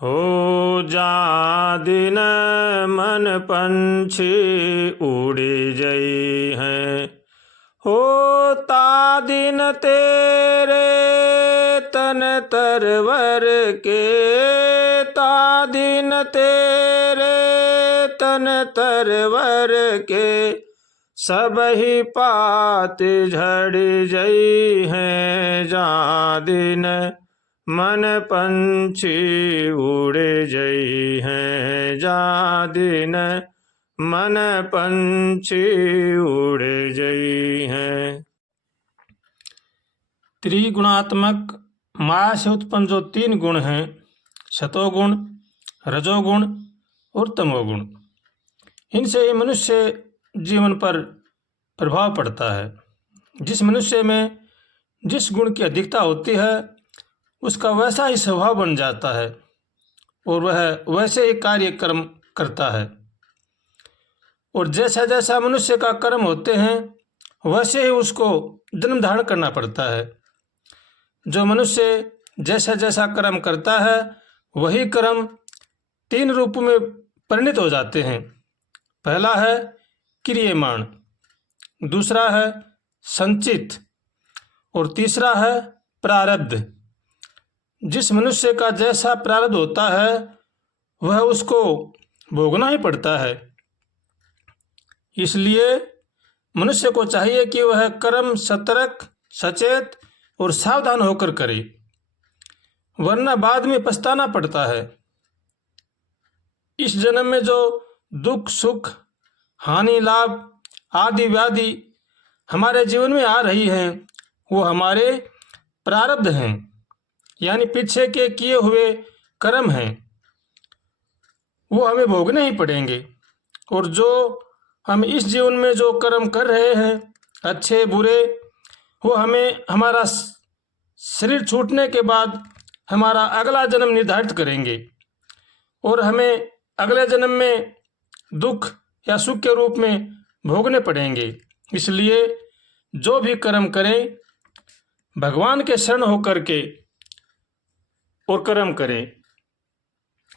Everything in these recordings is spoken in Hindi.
हो जा दिन मन पंछी उड़ी जई हैं, होता दिन तेरे तन तरवर के, ता दिन तेरे तन तरवर के, सब ही पात झड़ जई हैं, जा दिन मन पंछी उड़े जई हैं, जा दिन मन पंछी उड़े जई हैं। त्रिगुणात्मक माया से उत्पन्न जो 3 गुण हैं, सतोगुण, रजोगुण और तमोगुण, इनसे ही मनुष्य जीवन पर प्रभाव पड़ता है। जिस मनुष्य में जिस गुण की अधिकता होती है उसका वैसा ही स्वभाव बन जाता है और वह वैसे ही कार्य कर्म करता है। और जैसा जैसा मनुष्य का कर्म होते हैं वैसे ही उसको जन्म धारण करना पड़ता है। जो मनुष्य जैसा जैसा कर्म करता है वही कर्म 3 रूप में परिणित हो जाते हैं। पहला है क्रियमाण, दूसरा है संचित और तीसरा है प्रारब्ध। जिस मनुष्य का जैसा प्रारब्ध होता है वह उसको भोगना ही पड़ता है। इसलिए मनुष्य को चाहिए कि वह कर्म सतर्क, सचेत और सावधान होकर करे, वरना बाद में पछताना पड़ता है। इस जन्म में जो दुख सुख, हानि लाभ आदि व्याधि हमारे जीवन में आ रही हैं वो हमारे प्रारब्ध हैं, यानी पीछे के किए हुए कर्म हैं, वो हमें भोगने ही पड़ेंगे। और जो हम इस जीवन में जो कर्म कर रहे हैं अच्छे बुरे, वो हमें हमारा शरीर छूटने के बाद हमारा अगला जन्म निर्धारित करेंगे और हमें अगले जन्म में दुख या सुख के रूप में भोगने पड़ेंगे। इसलिए जो भी कर्म करें भगवान के शरण होकर के और कर्म करें,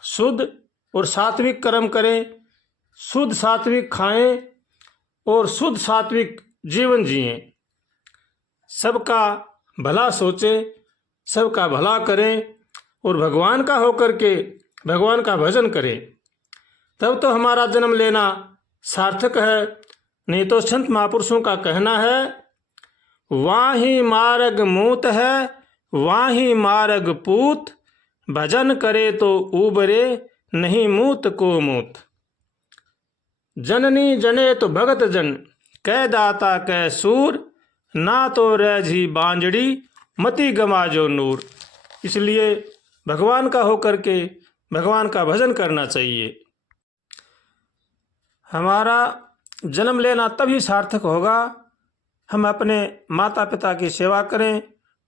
शुद्ध और सात्विक कर्म करें, शुद्ध सात्विक खाएं और शुद्ध सात्विक जीवन जिएं, सबका भला सोचें, सबका भला करें और भगवान का होकर के भगवान का भजन करें, तब तो हमारा जन्म लेना सार्थक है। नहीं तो संत महापुरुषों का कहना है, वाही मार्ग मूत है वाही मार्ग पूत, भजन करे तो उबरे नहीं मूत को मूत। जननी जने तो भगत जन, कै दाता कै सूर, ना तो रजी बांजड़ी मति गमा जो नूर। इसलिए भगवान का होकर के भगवान का भजन करना चाहिए। हमारा जन्म लेना तभी सार्थक होगा हम अपने माता पिता की सेवा करें,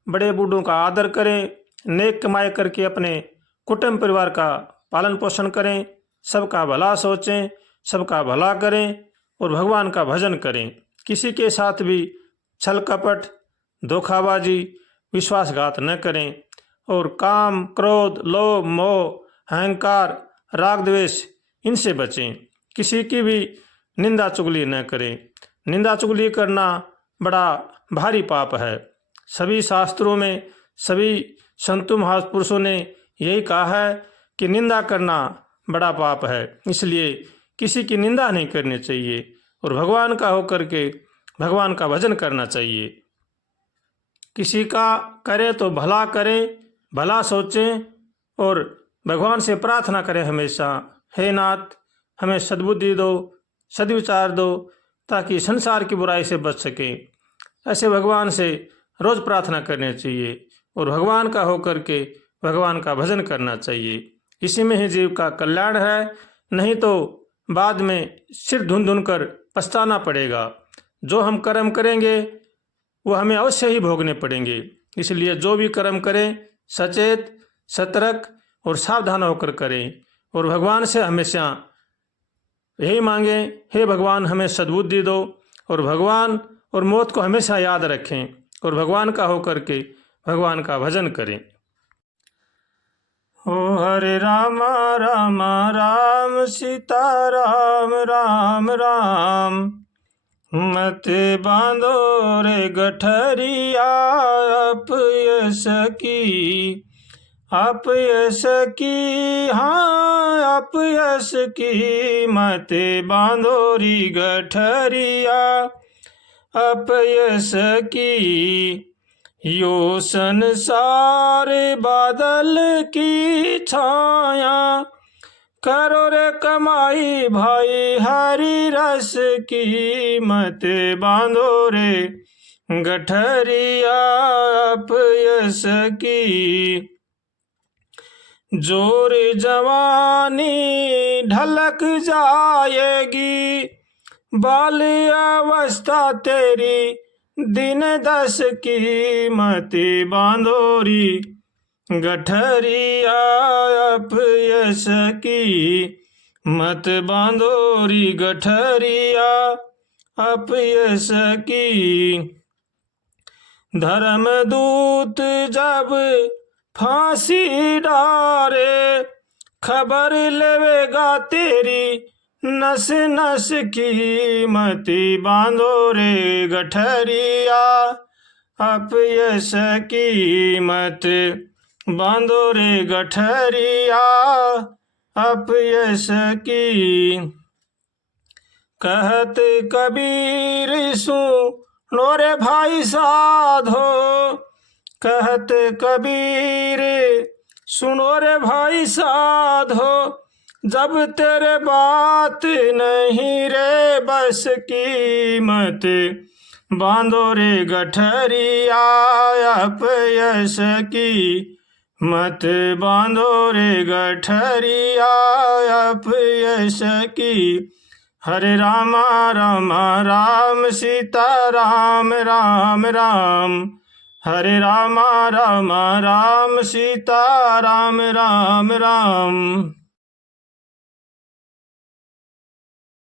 बड़े बूढ़ों का आदर करें, नेक कमाई करके अपने कुटुंब परिवार का पालन पोषण करें, सबका भला सोचें, सबका भला करें और भगवान का भजन करें। किसी के साथ भी छल कपट, धोखाबाजी, विश्वासघात न करें और काम, क्रोध, लोभ, मोह, अहंकार, राग द्वेष इनसे बचें। किसी की भी निंदा चुगली न करें। निंदा चुगली करना बड़ा भारी पाप है। सभी शास्त्रों में, सभी संतों महापुरुषों ने यही कहा है कि निंदा करना बड़ा पाप है। इसलिए किसी की निंदा नहीं करनी चाहिए और भगवान का होकर के भगवान का भजन करना चाहिए। किसी का करे तो भला करें, भला सोचें और भगवान से प्रार्थना करें हमेशा, हे नाथ हमें सद्बुद्धि दो, सद्विचार दो, ताकि संसार की बुराई से बच सकें। ऐसे भगवान से रोज़ प्रार्थना करनी चाहिए और भगवान का होकर के भगवान का भजन करना चाहिए। इसी में ही जीव का कल्याण है, नहीं तो बाद में सिर धुन धुन कर पछताना पड़ेगा। जो हम कर्म करेंगे वो हमें अवश्य ही भोगने पड़ेंगे। इसलिए जो भी कर्म करें सचेत, सतर्क और सावधान होकर करें और भगवान से हमेशा यही मांगें, हे भगवान हमें सद्बुद्धि दो और भगवान और मौत को हमेशा याद रखें और भगवान का होकर के भगवान का भजन करें। ओ हरे राम राम राम सीता राम राम राम। मत बांधो रे गठरिया अपयस की, अपयस की, हाँ अपयस की। मत बांधो री गठरिया अपयस की। यो संसार बादल की छाया, करो रे कमाई भाई हरि रस की। मत बांधो रे गठरिया अपयस की। जोर जवानी ढलक जाएगी, बाल अवस्था तेरी दिन 10 की। मत बांधो री गठरिया अपयस की। मत बांधो री गठरिया अपयस की। धर्मदूत जब फांसी डारे, खबर लेवेगा तेरी नस नस की। मत बांधो रे गठरिया अपयस की। मत बांधो रे गठरिया अपयस की। कहत कबीर सुनो रे भाई साधो, कहत कबीर सुनो रे भाई साधो। जब तेरे बात नहीं रे बस की। मत बांधो रे गठरिया अपयस की। मत बांधो रे गठरिया अपयस की। हरे राम राम राम सीता राम राम राम। हरे राम राम राम सीता राम राम राम।